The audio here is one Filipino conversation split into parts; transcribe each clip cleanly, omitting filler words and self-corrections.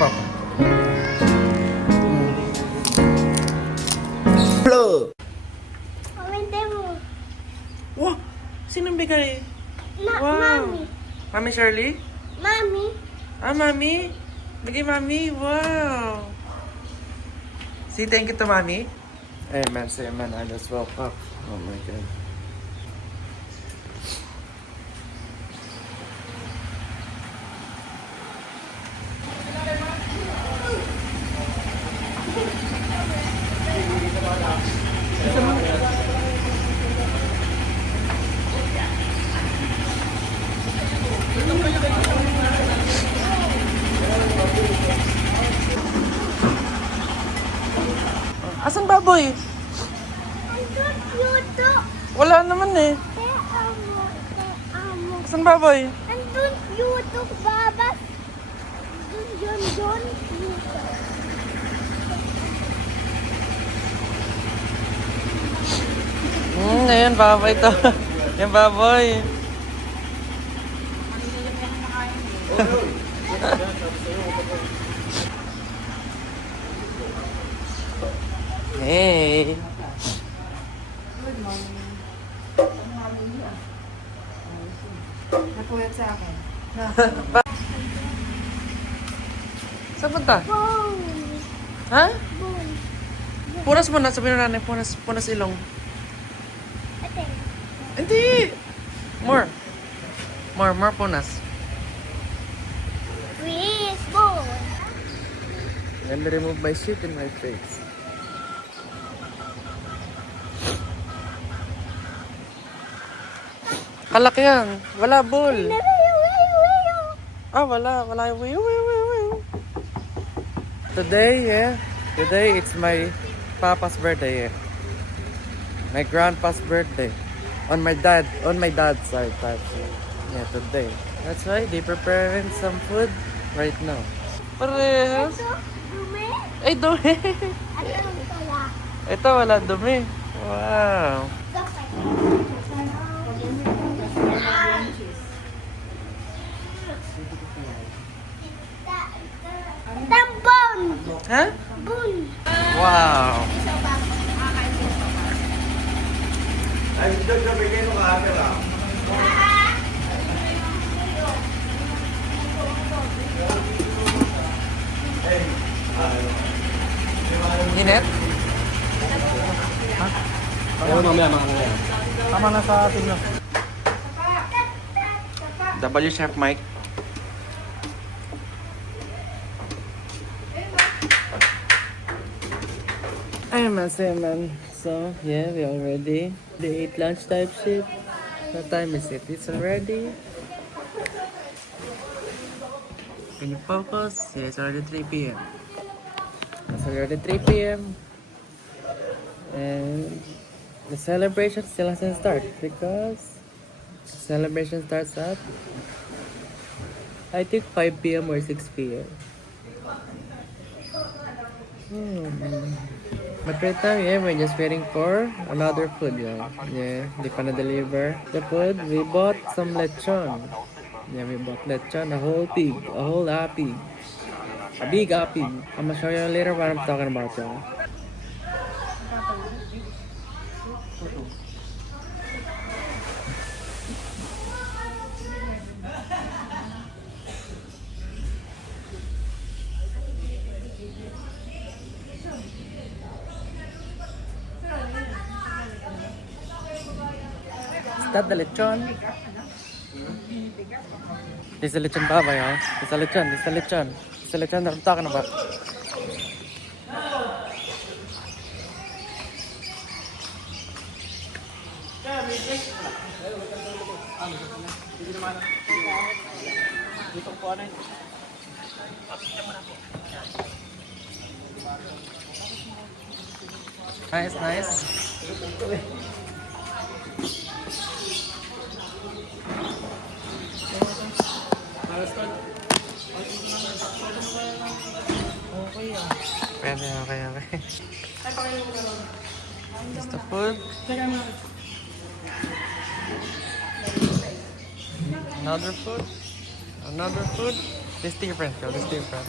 pop. Hello. Pamintay mo. Wow! Sinong bigay? Mami. Mami Shirley? Mami. Ah, Mami? Bigay Mami? Wow! Say thank you to Mami. Amen, say amen. I just woke up. Oh my God. Asan baboy? Andun yuto. Wala naman eh. Te amo. Te amo. Asan baboy? Andun yuto, babas. Dun, yuto. Ayan, baboy to. Yan, baboy. Hey. Napuyat sa akin. Saan punta? Bone. Ha? Bone. Punas mo na. Sabihin na nanay, punas ilong. Ate. Hindi! More punas. Please, bone. Let me remove my shit in my face. Kalak yan. Wala ball. Ah, wala. Today it's my papa's birthday. My grandpa's birthday. On my dad's side. Yeah, today. That's why they preparing some food right now. Parehas. Ito, dumi. Ay, dumi. Ito pala. Ito, wala dumi. Wow. Tambon. Ha? Bun. Wow. Ay, dito sa bigay ng camera. Init? Pero mamaya mga Tama na sa atin na. W Chef Mike. Amen. So, yeah, we already. The 8 lunch type shift. What time is it? It's already. Can you focus? Yeah, it's already 3 p.m. It's already 3 p.m. And the celebration still hasn't started because the celebration starts at I think 5 p.m. or 6 p.m. But right now, yeah, we're just waiting for another food, yeah. Yeah, they gonna deliver the food. We bought some lechon. Yeah, we bought lechon, a whole pig, a whole pig. A big pig. I'm gonna show you later what I'm talking about, y'all. Is that the lechon? This is the lechon baba, y'all. This is the lechon. This is the lechon that I'm talking about. Nice. Okay. Just the food. Another food. This different, girl. This different.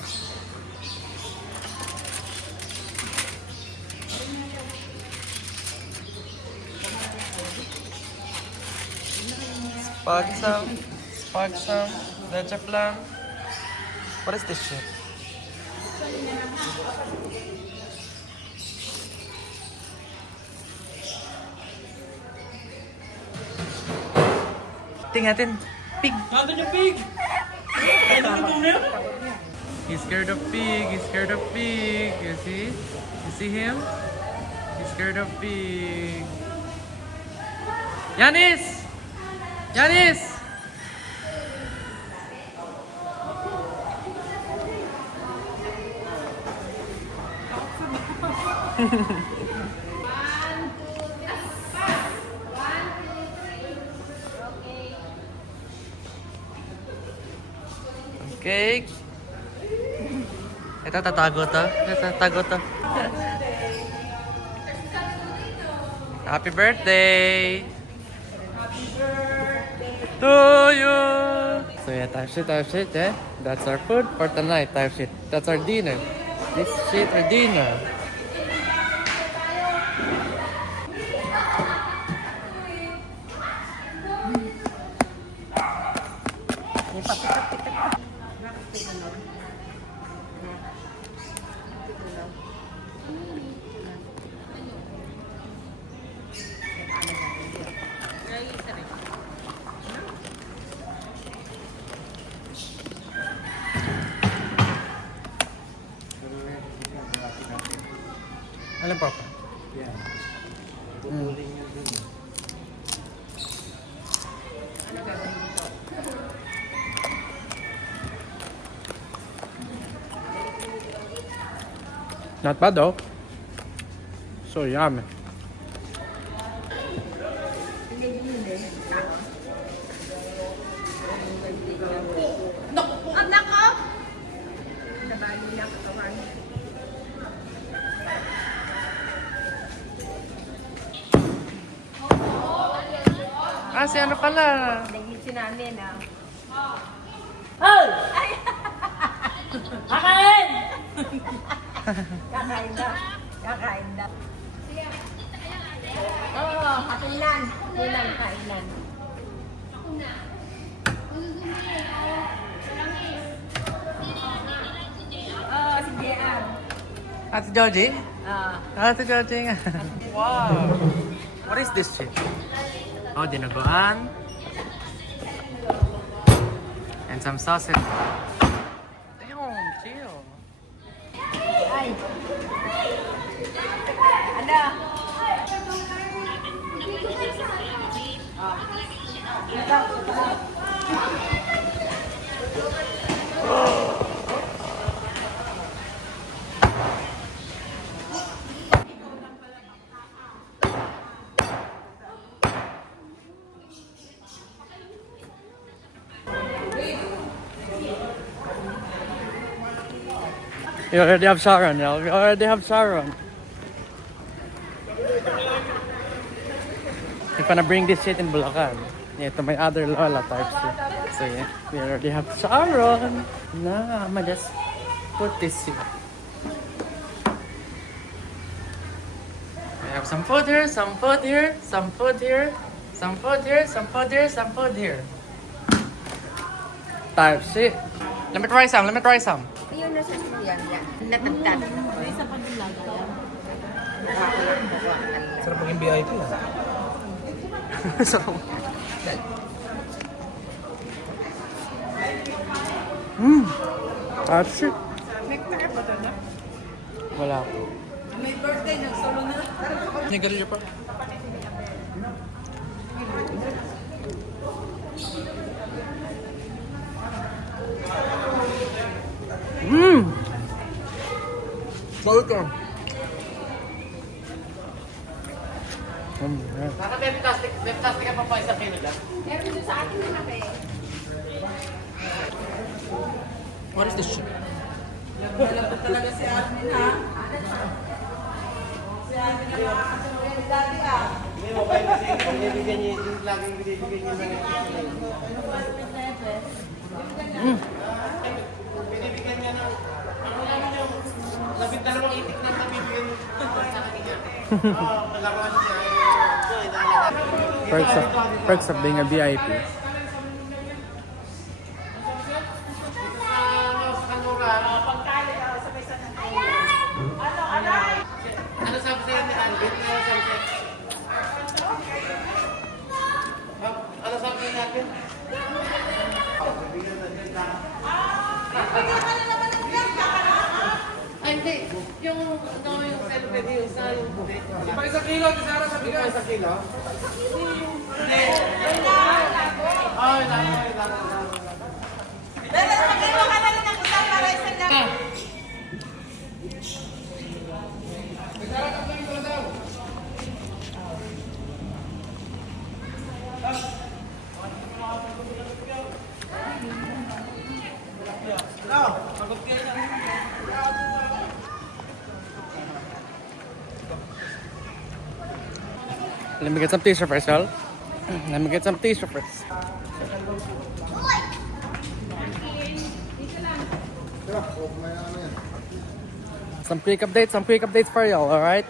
Spark some. Leche plan. What is this shit? Tingnan natin. Pig. Nandun yung pig! Ay, nakatong na yun! He's scared of pig. He's scared of pig. You see? You see him? He's scared of pig. Yanis! Yanis! Okay. Ito tatago to. Tatago to. Happy birthday! To you! So yeah, type shit, eh? That's our food for tonight, type shit. That's our dinner. This shit our dinner. Alam po ako. Not bad though. So yummy. Anak ko! Ah, si ano pala? Naging si namin ah. Kakain! Kakain na. Kakain na. Oo, kailan? Kailan kailan? Oo, si JR. Ate Georgie? Ah. Ate Georgie nga. Wow! What is this shit? Oh, dinaguan. And some sausage. Damn, chill. Ay. Ano? You already have Sharon, yeah? You already have Sharon. You're gonna bring this shit in Bulacan. Yeah, to my other Lola type shit. So yeah, we already have Sharon. Nah, I'ma just put this here. We have some food here, some food here, some food here, some food here, some food here, some food here. Type shit. Let me try some, let me try some. Yun na sa yan. Natagtag. Isa pa din lang. Sarap maging VIP ah. Sarap. Type shit. Wala po. May birthday, nagsolo na. Nigarilyo pa. Bakit ka? Baka may plastic ka pa pa isang kilo lang. Meron dito sa akin na kape. What is this shit? Alam ko talaga si Armin ha. Si Armin na makakasama dati ah. Hindi mo kayo kasi binibigyan niyo, laging binibigyan niyo ng binibigyan niya ng labing dalawang itik na nabibigyan niyo sa kanina. Oo, malaman niya. Perks of being a VIP. Ay, hindi. Yung celebrity yung sa yung puti. Pa isang kilo, Tisara sa bigas. Pa isang kilo? Hindi. Ay, Let me get some tissue first, y'all. Let me get some tissue first. Some quick updates for y'all, alright?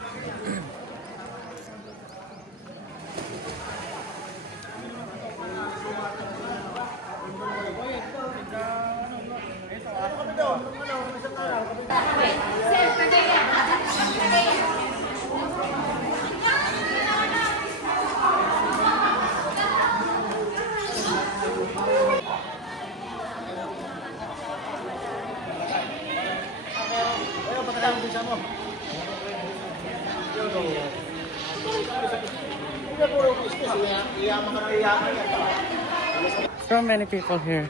So many people here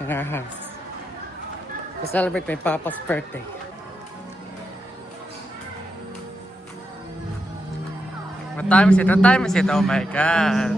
in our house to celebrate my papa's birthday. What time is it? What time is it? Oh my god.